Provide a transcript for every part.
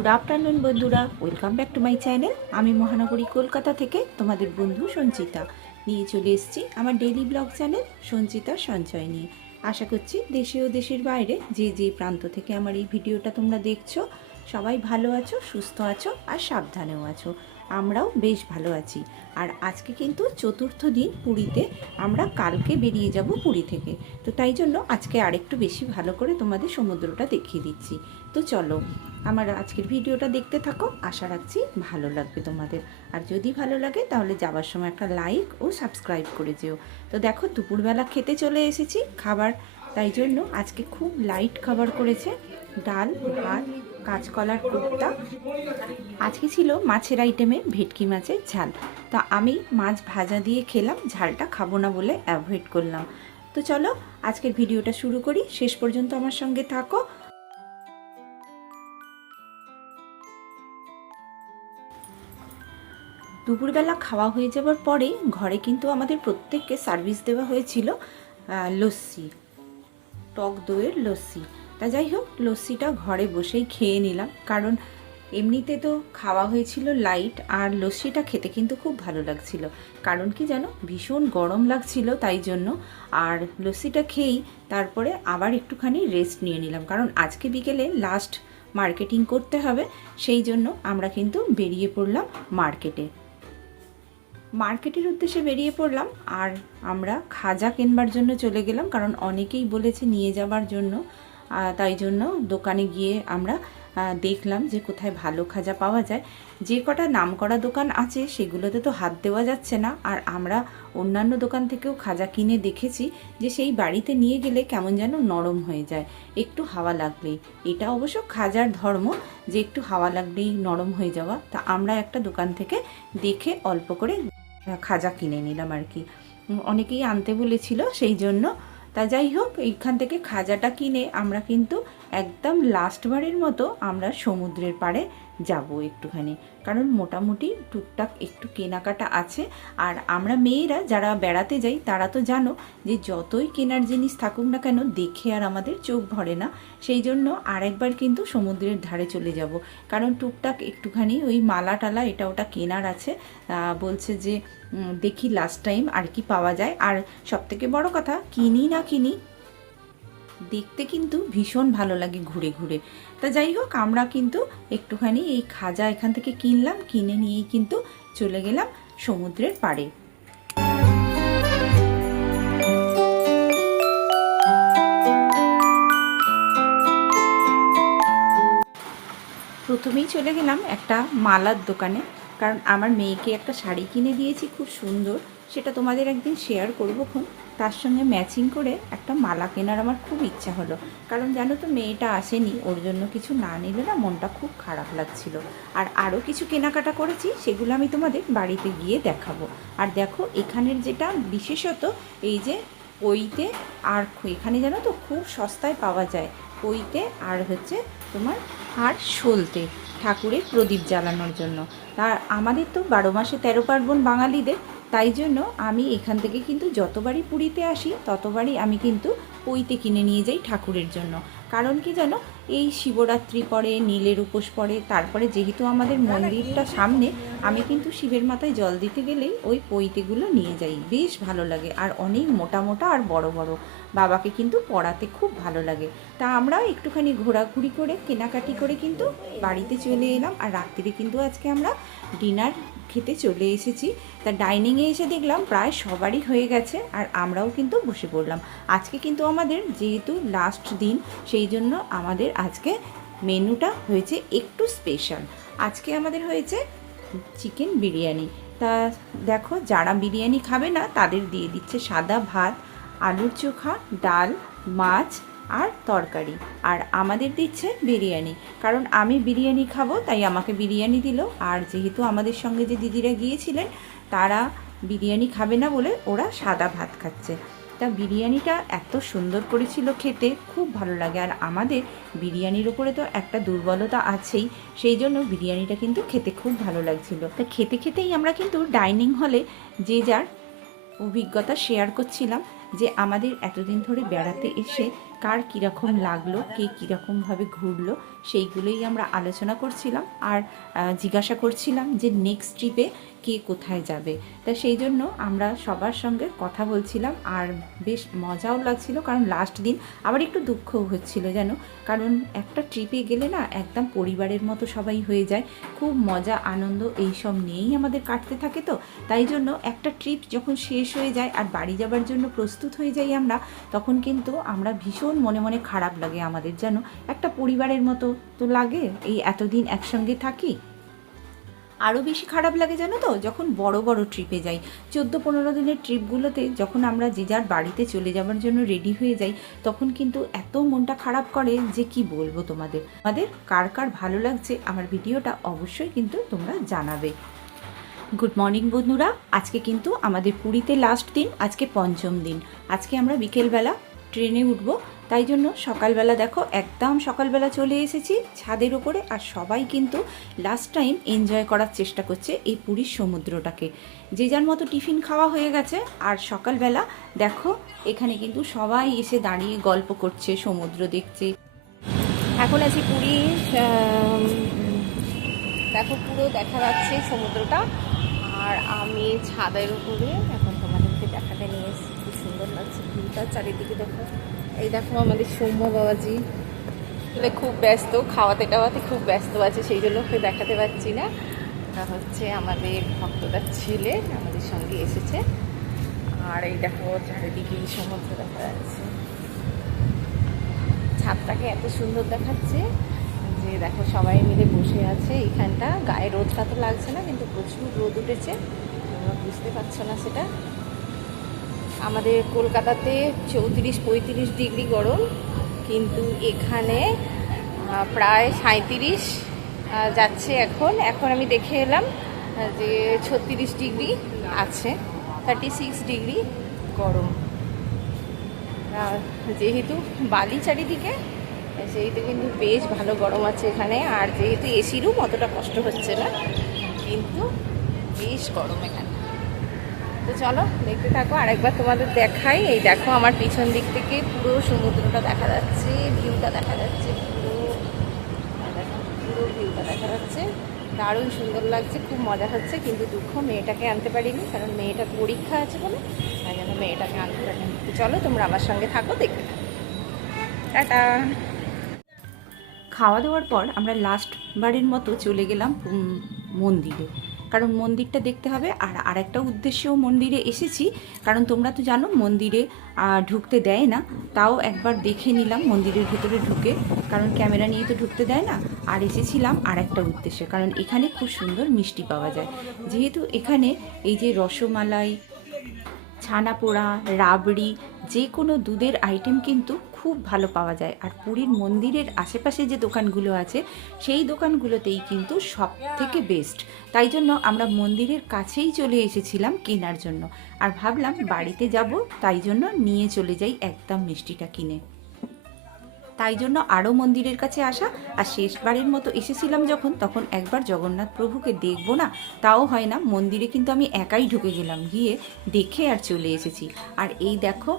Good afternoon বন্ধুরা। Welcome back to my channel আমি মহানগরী কলকাতা থেকে তোমাদের বন্ধু সঞ্চিতা। নিয়ে চলে এসেছি আমার ডেলি ব্লগ চ্যানেল সঞ্চিতা সঞ্চয় নিয়ে। আশা করছি দেশে ও দেশের বাইরে যে যে প্রান্ত থেকে আমার এই ভিডিওটা তোমরা দেখছ, সবাই ভালো আছো, সুস্থ আছো আর সাবধানেও আছো। আমরাও বেশ ভালো আছি। আর আজকে কিন্তু চতুর্থ দিন পুরীতে আমরা কালকে বেরিয়ে যাব পুরী থেকে। তো তাই জন্য আজকে আরেকটু বেশি ভালো করে তোমাদের সমুদ্রটা দেখিয়ে দিচ্ছি। তো চলো, আমার আজকের ভিডিওটা দেখতে থাকো। আশা রাখছি ভালো লাগবে তোমাদের। আর যদি ভালো লাগে তাহলে যাবার সময় একটা লাইক ও সাবস্ক্রাইব করে যেও। তো দেখো, দুপুরবেলা খেতে চলে এসেছি খাবার। তাই জন্য আজকে খুব লাইট খাবার করেছে। ডাল ভাত কাঁচকলার কোপ্তা। আজকে ছিল মাছের আইটেমে ভেটকি মাছের ঝাল। তো আমি মাছ ভাজা দিয়ে খেলাম, ঝালটা খাব না বলে অ্যাভয়েড করলাম। তো চলো, আজকের ভিডিওটা শুরু করি। শেষ পর্যন্ত আমার সঙ্গে থাকো। দুপুরবেলা খাওয়া হয়ে যাবার পরে ঘরে কিন্তু আমাদের প্রত্যেককে সার্ভিস দেওয়া হয়েছিল লস্যি, টক দইয়ের লস্যি। তা যাই হোক, লস্যিটা ঘরে বসেই খেয়ে নিলাম। কারণ এমনিতে তো খাওয়া হয়েছিল লাইট আর লস্যিটা খেতে কিন্তু খুব ভালো লাগছিল। কারণ কি জানো, ভীষণ গরম লাগছিল তাই জন্য। আর লস্যিটা খেয়েই তারপরে আবার একটুখানি রেস্ট নিয়ে নিলাম। কারণ আজকে বিকেলে লাস্ট মার্কেটিং করতে হবে, সেই জন্য আমরা কিন্তু বেরিয়ে পড়লাম মার্কেটে মার্কেটের উদ্দেশ্যে বেরিয়ে পড়লাম আর আমরা খাজা কেনবার জন্য চলে গেলাম। কারণ অনেকেই বলেছে নিয়ে যাবার জন্য। তাই জন্য দোকানে গিয়ে আমরা দেখলাম যে কোথায় ভালো খাজা পাওয়া যায়। যে কটা নামকরা দোকান আছে সেগুলোতে তো হাত দেওয়া যাচ্ছে না। আর আমরা অন্যান্য দোকান থেকেও খাজা কিনে দেখেছি যে সেই বাড়িতে নিয়ে গেলে কেমন যেন নরম হয়ে যায়, একটু হাওয়া লাগলেই। এটা অবশ্য খাজার ধর্ম যে একটু হাওয়া লাগলেই নরম হয়ে যাওয়া। তা আমরা একটা দোকান থেকে দেখে অল্প করে খাজা কিনে নিলাম আর কি। অনেকেই আনতে বলেছিল সেই জন্য তা যাই হোক, এইখান থেকে খাজাটা কিনে আমরা কিন্তু একদম লাস্টবারের মতো আমরা সমুদ্রের পাড়ে যাব একটুখানি। কারণ মোটামুটি টুকটাক একটু কেনাকাটা আছে। আর আমরা মেয়েরা যারা বেড়াতে যাই, তারা তো জানো যে যতই কেনার জিনিস থাকুক না কেন, দেখে আর আমাদের চোখ ভরে না। সেই জন্য আরেকবার কিন্তু সমুদ্রের ধারে চলে যাব। কারণ টুকটাক একটুখানি ওই মালা টালা এটা ওটা কেনার আছে। বলছে যে দেখি লাস্ট টাইম আর কি পাওয়া যায়। আর সবথেকে বড় কথা, কিনি না কিনি, দেখতে কিন্তু ভীষণ ভালো লাগে ঘুরে ঘুরে। তা যাই হোক, আমরা কিন্তু একটুখানি এই খাজা এখান থেকে কিনলাম, কিনে নিয়েই কিন্তু চলে গেলাম সমুদ্রের পাড়ে। প্রথমেই চলে গেলাম একটা মালার দোকানে। কারণ আমার মেয়েকে একটা শাড়ি কিনে দিয়েছি, খুব সুন্দর। সেটা তোমাদের একদিন শেয়ার করব খুন তার সঙ্গে ম্যাচিং করে একটা মালা কেনার আমার খুব ইচ্ছা হলো। কারণ জানো তো, মেয়েটা আসেনি, ওর জন্য কিছু না নিলে না মনটা খুব খারাপ লাগছিল। আর আরও কিছু কেনাকাটা করেছি, সেগুলো আমি তোমাদের বাড়িতে গিয়ে দেখাবো। আর দেখো, এখানের যেটা বিশেষত এই যে পইতে আর এখানে জানো তো খুব সস্তায় পাওয়া যায়। পইতে আর হচ্ছে তোমার আর সলতে ঠাকুরের প্রদীপ জ্বালানোর জন্য। আর আমাদের তো বারো মাসে তেরো পার্বণ বাঙালিদের, তাই জন্য আমি এখান থেকে কিন্তু যতবারই পুরীতে আসি, ততবারই আমি কিন্তু পইতে কিনে নিয়ে যাই ঠাকুরের জন্য। কারণ কি জানো? এই শিবরাত্রি পরে, নীলের উপোস পরে, তারপরে যেহেতু আমাদের মন্দিরটা সামনে, আমি কিন্তু শিবের মাথায় জল দিতে গেলেই ওই পইতেগুলো নিয়ে যাই। বেশ ভালো লাগে, আর অনেক মোটা মোটা আর বড় বড়। বাবাকে কিন্তু পড়াতে খুব ভালো লাগে। তা আমরাও একটুখানি ঘোরাঘুরি করে, কেনাকাটি করে কিন্তু বাড়িতে চলে এলাম। আর রাত্রিরে কিন্তু আজকে আমরা ডিনার খেতে চলে এসেছি। তা ডাইনিংয়ে এসে দেখলাম প্রায় সবারই হয়ে গেছে আর আমরাও কিন্তু বসে পড়লাম। আজকে কিন্তু আমাদের যেহেতু লাস্ট দিন, সেই জন্য আমাদের আজকে মেনুটা হয়েছে একটু স্পেশাল আজকে আমাদের হয়েছে চিকেন বিরিয়ানি। তা দেখো, যারা বিরিয়ানি খাবে না, তাদের দিয়ে দিচ্ছে সাদা ভাত, আলুর চোখা, ডাল, মাছ আর তরকারি। আর আমাদের দিচ্ছে বিরিয়ানি। কারণ আমি বিরিয়ানি খাব, তাই আমাকে বিরিয়ানি দিল। আর যেহেতু আমাদের সঙ্গে যে দিদিরা গিয়েছিলেন, তারা বিরিয়ানি খাবে না বলে ওরা সাদা ভাত খাচ্ছে। তা বিরিয়ানিটা এত সুন্দর করেছিল খেতে, খুব ভালো লাগে। আর আমাদের বিরিয়ানির ওপরে তো একটা দুর্বলতা আছেই, সেই জন্য বিরিয়ানিটা কিন্তু খেতে খুব ভালো লাগছিল। তা খেতে খেতেই আমরা কিন্তু ডাইনিং হলে যে যার অভিজ্ঞতা শেয়ার করছিলাম, যে আমাদের এতদিন ধরে বেড়াতে এসে কার কীরকম লাগল, কে কীরকমভাবে ঘুরলো, সেইগুলোই আমরা আলোচনা করছিলাম আর জিজ্ঞাসা করছিলাম যে নেক্সট ট্রিপে কে কোথায় যাবে। তা সেই জন্য আমরা সবার সঙ্গে কথা বলছিলাম আর বেশ মজাও লাগছিল কারণ লাস্ট দিন আবার একটু দুঃখও হচ্ছিল যেন, কারণ একটা ট্রিপে গেলে না একদম পরিবারের মতো সবাই হয়ে যায়, খুব মজা আনন্দ এই সব নিয়েই আমাদের কাটতে থাকে তো, তাই জন্য একটা ট্রিপ যখন শেষ হয়ে যায় আর বাড়ি যাবার জন্য প্রস্তুত হয়ে যাই আমরা, তখন কিন্তু আমরা ভীষণ মনে মনে খারাপ লাগে আমাদের, যেন একটা পরিবারের মতো তো লাগে, এই এতদিন একসঙ্গে থাকি। আরও বেশি খারাপ লাগে জানো তো, যখন বড় বড় ট্রিপে যাই। চোদ্দ পনেরো দিনের ট্রিপগুলোতে যখন আমরা যে যার বাড়িতে চলে যাওয়ার জন্য রেডি হয়ে যাই, তখন কিন্তু এত মনটা খারাপ করে যে কি বলব তোমাদের। আমাদের কার কার ভালো লাগছে আমার ভিডিওটা অবশ্যই কিন্তু তোমরা জানাবে। গুড মর্নিং বন্ধুরা, আজকে কিন্তু আমাদের পুরীতে লাস্ট দিন, আজকে পঞ্চম দিন। আজকে আমরা বিকেলবেলা ট্রেনে উঠবো তাই জন্য সকালবেলা দেখো, একদম সকালবেলা চলে এসেছি ছাদের উপরে আর সবাই কিন্তু লাস্ট টাইম এনজয় করার চেষ্টা করছে এই পুরীর সমুদ্রটাকে। যে যার মতো টিফিন খাওয়া হয়ে গেছে আর সকালবেলা দেখো, এখানে কিন্তু সবাই এসে দাঁড়িয়ে গল্প করছে, সমুদ্র দেখছে। এখন আছি পুরী দেখো পুরো দেখা যাচ্ছে সমুদ্রটা আর আমি ছাদের উপরে এখন তোমাদেরকে দেখাতে নিয়ে এসেছি খুব সুন্দর লাগছে চারিদিকে দেখো। এই দেখো আমাদের সৌম্য বাবাজি। আসলে খুব ব্যস্ত, খাওয়াতে টাওয়াতে খুব ব্যস্ত আছে, সেই জন্য ওকে দেখাতে পারছি না। তা হচ্ছে আমাদের ভক্তদার ছেলে, আমাদের সঙ্গে এসেছে। আর এই দেখো চারিদিকে সমুদ্র দেখা যাচ্ছে। ছাদটাকে এত সুন্দর দেখাচ্ছে যে দেখো সবাই মিলে বসে আছে এইখানটা গায়ে রোদটা তো লাগছে না, কিন্তু প্রচুর রোদ উঠেছে। তোমরা বুঝতে পারছ না সেটা। আমাদের কলকাতাতে চৌত্রিশ, পঁয়ত্রিশ ডিগ্রি গরম, কিন্তু এখানে প্রায় সাঁত্রিশ যাচ্ছে এখন। এখন আমি দেখে এলাম যে ছত্রিশ ডিগ্রি আছে থার্টি সিক্স ডিগ্রি গরম। যেহেতু বালি চারিদিকে, সেহেতু কিন্তু বেশ ভালো গরম আছে এখানে। আর যেহেতু এসি রুম, অতটা কষ্ট হচ্ছে না, কিন্তু বেশ গরম এখানে। তো চলো, দেখতে থাকো। আরেকবার তোমাদের দেখাই। এই দেখো, আমার পিছন দিক থেকে পুরো সমুদ্রটা দেখা যাচ্ছে ভিউটা দেখা যাচ্ছে, পুরো পুরো ভিউটা দেখা যাচ্ছে। দারুণ সুন্দর লাগছে, খুব মজা হচ্ছে, কিন্তু দুঃখ, মেয়েটাকে আনতে পারিনি, কারণ মেয়েটার পরীক্ষা আছে বলে, তাই জন্য মেয়েটাকে আনতে পারিনি। চলো, তোমরা আমার সঙ্গে থাকো, দেখতে থাকো। টাটা! খাওয়া দাওয়ার পর আমরা লাস্ট বারের মতো চলে গেলাম মন্দিরে। কারণ মন্দিরটা দেখতে হবে। আর আরেকটা উদ্দেশ্যেও মন্দিরে এসেছি। কারণ তোমরা তো জানো, মন্দিরে ঢুকতে দেয় না। তাও একবার দেখে নিলাম মন্দিরের ভেতরে ঢুকে। কারণ ক্যামেরা নিয়ে তো ঢুকতে দেয় না। আর এসেছিলাম আরেকটা উদ্দেশ্যে। কারণ এখানে খুব সুন্দর মিষ্টি পাওয়া যায়। যেহেতু এখানে এই যে রসমালাই ছানা পোড়া রাবড়ি যে কোনো দুধের আইটেম কিন্তু খুব ভালো পাওয়া যায়। আর পুরীর মন্দিরের আশেপাশে যে দোকানগুলো আছে সেই দোকানগুলোতেই কিন্তু সব থেকে বেস্ট তাই জন্য আমরা মন্দিরের কাছেই চলে এসেছিলাম কেনার জন্য। আর ভাবলাম বাড়িতে যাব তাই জন্য নিয়ে চলে যাই একদম মিষ্টিটা কিনে। তাই জন্য আরও মন্দিরের কাছে আসা। আর শেষবারের মতো এসেছিলাম যখন তখন একবার জগন্নাথ প্রভুকে দেখব না? তাও হয় না মন্দিরে কিন্তু আমি একাই ঢুকে গেলাম গিয়ে দেখে আর চলে এসেছি। আর এই দেখো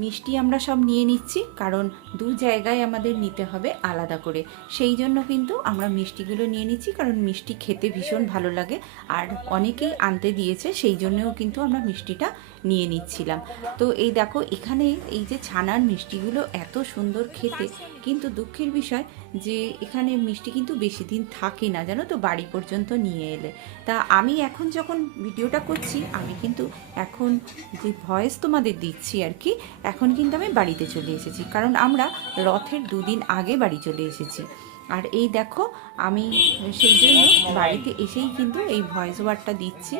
মিষ্টি আমরা সব নিয়ে নিচ্ছি, কারণ দু জায়গায় আমাদের নিতে হবে আলাদা করে। সেই জন্য কিন্তু আমরা মিষ্টিগুলো নিয়ে নিচ্ছি, কারণ মিষ্টি খেতে ভীষণ ভালো লাগে, আর অনেকেই আনতে দিয়েছে, সেই জন্যও কিন্তু আমরা মিষ্টিটা নিয়ে নিচ্ছিলাম। তো এই দেখো, এখানে এই যে ছানার মিষ্টিগুলো এত সুন্দর খেতে, কিন্তু দুঃখের বিষয় যে এখানে মিষ্টি কিন্তু বেশি দিন থাকে না, জানো তো? বাড়ি পর্যন্ত নিয়ে এলে। তা আমি এখন যখন ভিডিওটা করছি, আমি কিন্তু এখন যে ভয়েস তোমাদের দিচ্ছি আর কি, এখন কিন্তু আমি বাড়িতে চলে এসেছি। কারণ আমরা রথের দুদিন আগে বাড়ি চলে এসেছি। আর এই দেখো আমি সেই জন্য বাড়িতে এসেই কিন্তু এই ভয়েস ওভারটা দিচ্ছি।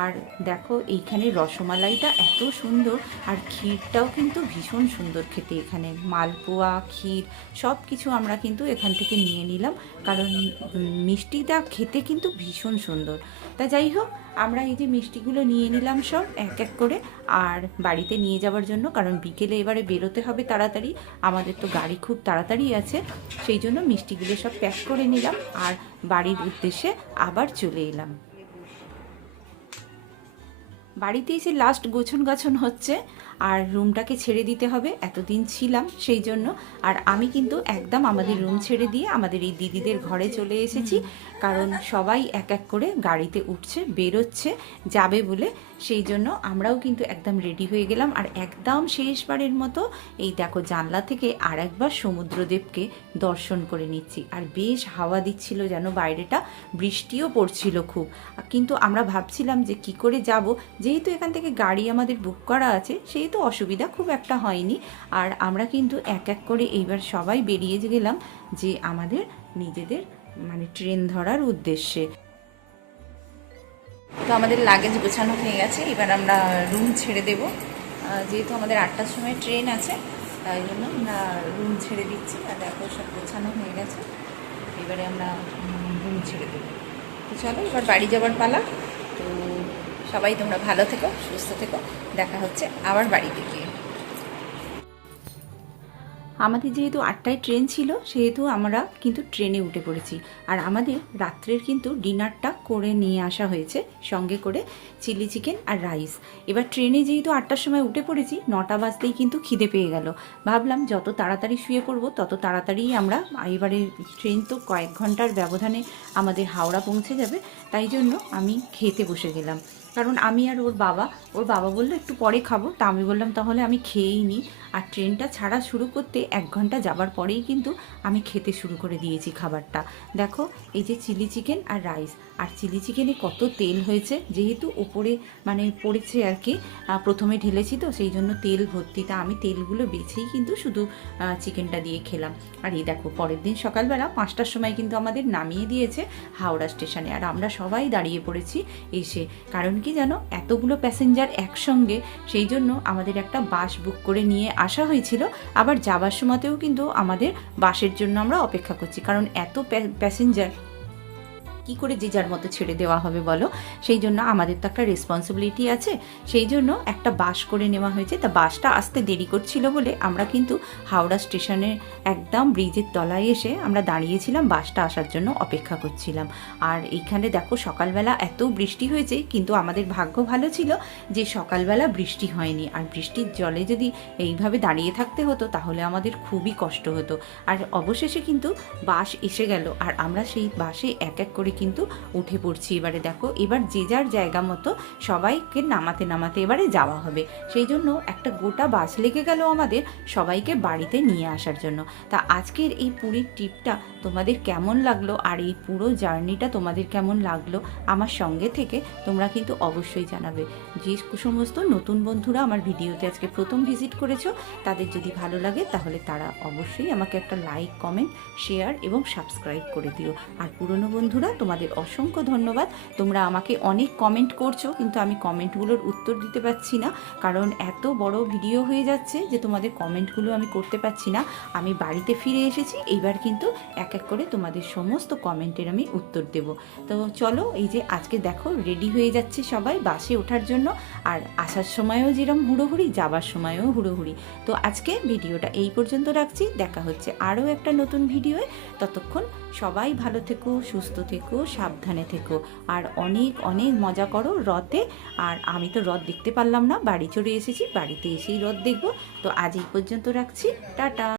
আর দেখো, এইখানে রসমালাইটা এত সুন্দর, আর ক্ষীরটাও কিন্তু ভীষণ সুন্দর খেতে এখানে। মালপোয়া, ক্ষীর সব কিছু আমরা কিন্তু এখান থেকে নিয়ে নিলাম, কারণ মিষ্টিটা খেতে কিন্তু ভীষণ সুন্দর। তা যাই হোক, আমরা এই যে মিষ্টিগুলো নিয়ে নিলাম সব এক এক করে, আর বাড়িতে নিয়ে যাওয়ার জন্য, কারণ বিকেলে এবারে বেরোতে হবে তাড়াতাড়ি। আমাদের তো গাড়ি খুব তাড়াতাড়ি আছে, সেই জন্য মিষ্টিগুলো সব প্যাক করে নিলাম। আর বাড়ির উদ্দেশ্যে আবার চলে এলাম। বাড়িতে এসে লাস্ট গোছন গাছন হচ্ছে, আর রুমটাকে ছেড়ে দিতে হবে, এতদিন ছিলাম সেই জন্য। আর আমি কিন্তু একদম আমাদের রুম ছেড়ে দিয়ে আমাদের এই দিদিদের ঘরে চলে এসেছি, কারণ সবাই এক এক করে গাড়িতে উঠছে, বেরোচ্ছে, যাবে বলে সেই জন্য আমরাও কিন্তু একদম রেডি হয়ে গেলাম। আর একদম শেষবারের মতো এই দেখো জানলা থেকে আর একবার সমুদ্রদেবকে দর্শন করে নিচ্ছি। আর বেশ হাওয়া দিচ্ছিল যেন বাইরেটা, বৃষ্টিও পড়ছিল খুব। কিন্তু আমরা ভাবছিলাম যে কি করে যাব? যেহেতু এখান থেকে গাড়ি আমাদের বুক করা আছে, সেহেতু অসুবিধা খুব একটা হয়নি। আর আমরা কিন্তু এক এক করে এইবার সবাই বেরিয়ে গেলাম যে আমাদের নিজেদের মানে ট্রেন ধরার উদ্দেশ্যে। তো আমাদের লাগেজ গোছানো হয়ে গেছে, এবার আমরা রুম ছেড়ে দেব। যেহেতু আমাদের আটটার সময় ট্রেন আছে, তাই জন্য আমরা রুম ছেড়ে দিচ্ছি। আর দেখো, সব গোছানো হয়ে গেছে। এবারে আমরা রুম ছেড়ে দেবো। তো চলো, এবার বাড়ি যাবার পালা। তো সবাই তোমরা ভালো থেকো, সুস্থ থেকো। দেখা হচ্ছে আবার বাড়িতে গিয়ে আমাদের যেহেতু আটটায় ট্রেন ছিল, সেহেতু আমরা কিন্তু ট্রেনে উঠে পড়েছি। আর আমাদের রাত্রের কিন্তু ডিনারটা করে নিয়ে আসা হয়েছে, সঙ্গে করে চিলি চিকেন আর রাইস। এবার ট্রেনে যেহেতু আটটার সময় উঠে পড়েছি, নটা বাজতেই কিন্তু খিদে পেয়ে গেল। ভাবলাম যত তাড়াতাড়ি শুয়ে পড়ব, তত তাড়াতাড়ি আমরা এবারে ট্রেন তো কয়েক ঘণ্টার ব্যবধানে আমাদের হাওড়া পৌঁছে যাবে, তাই জন্য আমি খেতে বসে গেলাম। কারণ আমি আর ওর বাবা ওর বাবা বলল একটু পরে খাব, তা আমি বললাম তাহলে আমি খেয়েই নিই আর ট্রেনটা ছাড়া শুরু করতে এক ঘণ্টা যাবার পরেই কিন্তু আমি খেতে শুরু করে দিয়েছি খাবারটা। দেখো, এই যে চিলি চিকেন আর রাইস। আর চিলি চিকেনে কত তেল হয়েছে, যেহেতু ওপরে মানে পড়েছে আর কি প্রথমে ঢেলেছি তো, সেই জন্য তেল ভর্তি। তা আমি তেলগুলো বেছেই কিন্তু শুধু চিকেনটা দিয়ে খেলাম। আর এই দেখো, পরের দিন সকালবেলা পাঁচটার সময় কিন্তু আমাদের নামিয়ে দিয়েছে হাওড়া স্টেশনে। আর আমরা সবাই দাঁড়িয়ে পড়েছি এসে। কারণ কি জানো? এতগুলো প্যাসেঞ্জার একসঙ্গে, সেই জন্য আমাদের একটা বাস বুক করে নিয়ে আসা হয়েছিল। আবার যাবার সময়তেও কিন্তু আমাদের বাসের জন্য আমরা অপেক্ষা করছি। কারণ এত প্যাসেঞ্জার কি করে যে যার মতো ছেড়ে দেওয়া হবে বলো? সেই জন্য আমাদের তো একটা রেসপন্সিবিলিটি আছে। সেই জন্য একটা বাস করে নেওয়া হয়েছে। তা বাসটা আসতে দেরি করছিল বলে আমরা কিন্তু হাওড়া স্টেশনে একদম ব্রিজের তলায় এসে আমরা দাঁড়িয়েছিলাম, বাসটা আসার জন্য অপেক্ষা করছিলাম। আর এইখানে দেখো সকালবেলা এত বৃষ্টি হয়েছে, কিন্তু আমাদের ভাগ্য ভালো ছিল যে সকালবেলা বৃষ্টি হয়নি। আর বৃষ্টির জলে যদি এইভাবে দাঁড়িয়ে থাকতে হতো, তাহলে আমাদের খুবই কষ্ট হতো। আর অবশেষে কিন্তু বাস এসে গেল। আর আমরা সেই বাসে এক এক করে কিন্তু উঠে পড়ছি। এবারে দেখো, এবার যে যার জায়গা মতো সবাইকে নামাতে নামাতে এবারে যাওয়া হবে। সেই জন্য একটা গোটা বাস লেগে গেল আমাদের সবাইকে বাড়িতে নিয়ে আসার জন্য। তা আজকের এই পুরীর ট্রিপটা তোমাদের কেমন লাগল? আর এই পুরো জার্নিটা তোমাদের কেমন লাগল? আমার সঙ্গে থেকে তোমরা কিন্তু অবশ্যই জানাবে। যে সমস্ত নতুন বন্ধুরা আমার ভিডিওতে আজকে প্রথম ভিজিট করেছ, তাদের যদি ভালো লাগে তাহলে তারা অবশ্যই আমাকে একটা লাইক, কমেন্ট, শেয়ার এবং সাবস্ক্রাইব করে দিও। আর পুরনো বন্ধুরা তোমাদের অসংখ্য ধন্যবাদ। তোমরা আমাকে অনেক কমেন্ট করছ, কিন্তু আমি কমেন্টগুলোর উত্তর দিতে পারছি না, কারণ এত বড় ভিডিও হয়ে যাচ্ছে যে তোমাদের কমেন্টগুলো আমি করতে পারছি না। আমি বাড়িতে ফিরে এসেছি, এইবার কিন্তু এক এক করে তোমাদের সমস্ত কমেন্টের আমি উত্তর দেব। তো চলো, এই যে আজকে দেখো রেডি হয়ে যাচ্ছে সবাই বাসে ওঠার জন্য, আর আসার সময়ও যেরকম হুড়োহুড়ি, যাবার সময়ও হুড়োহুড়ি। তো আজকে ভিডিওটা এই পর্যন্ত রাখছি, দেখা হচ্ছে আরও একটা নতুন ভিডিওয়ে ততক্ষণ সবাই ভালো থেকো, সুস্থ থেকো, সাবধানে থেকো। আর অনেক অনেক মজা করো রথে। আর আমি তো রথ দেখতে পারলাম না, বাড়ি চড়ে এসেছি, বাড়িতে এসেই রথ দেখব। তো আজ এই পর্যন্ত রাখছি। টাটা।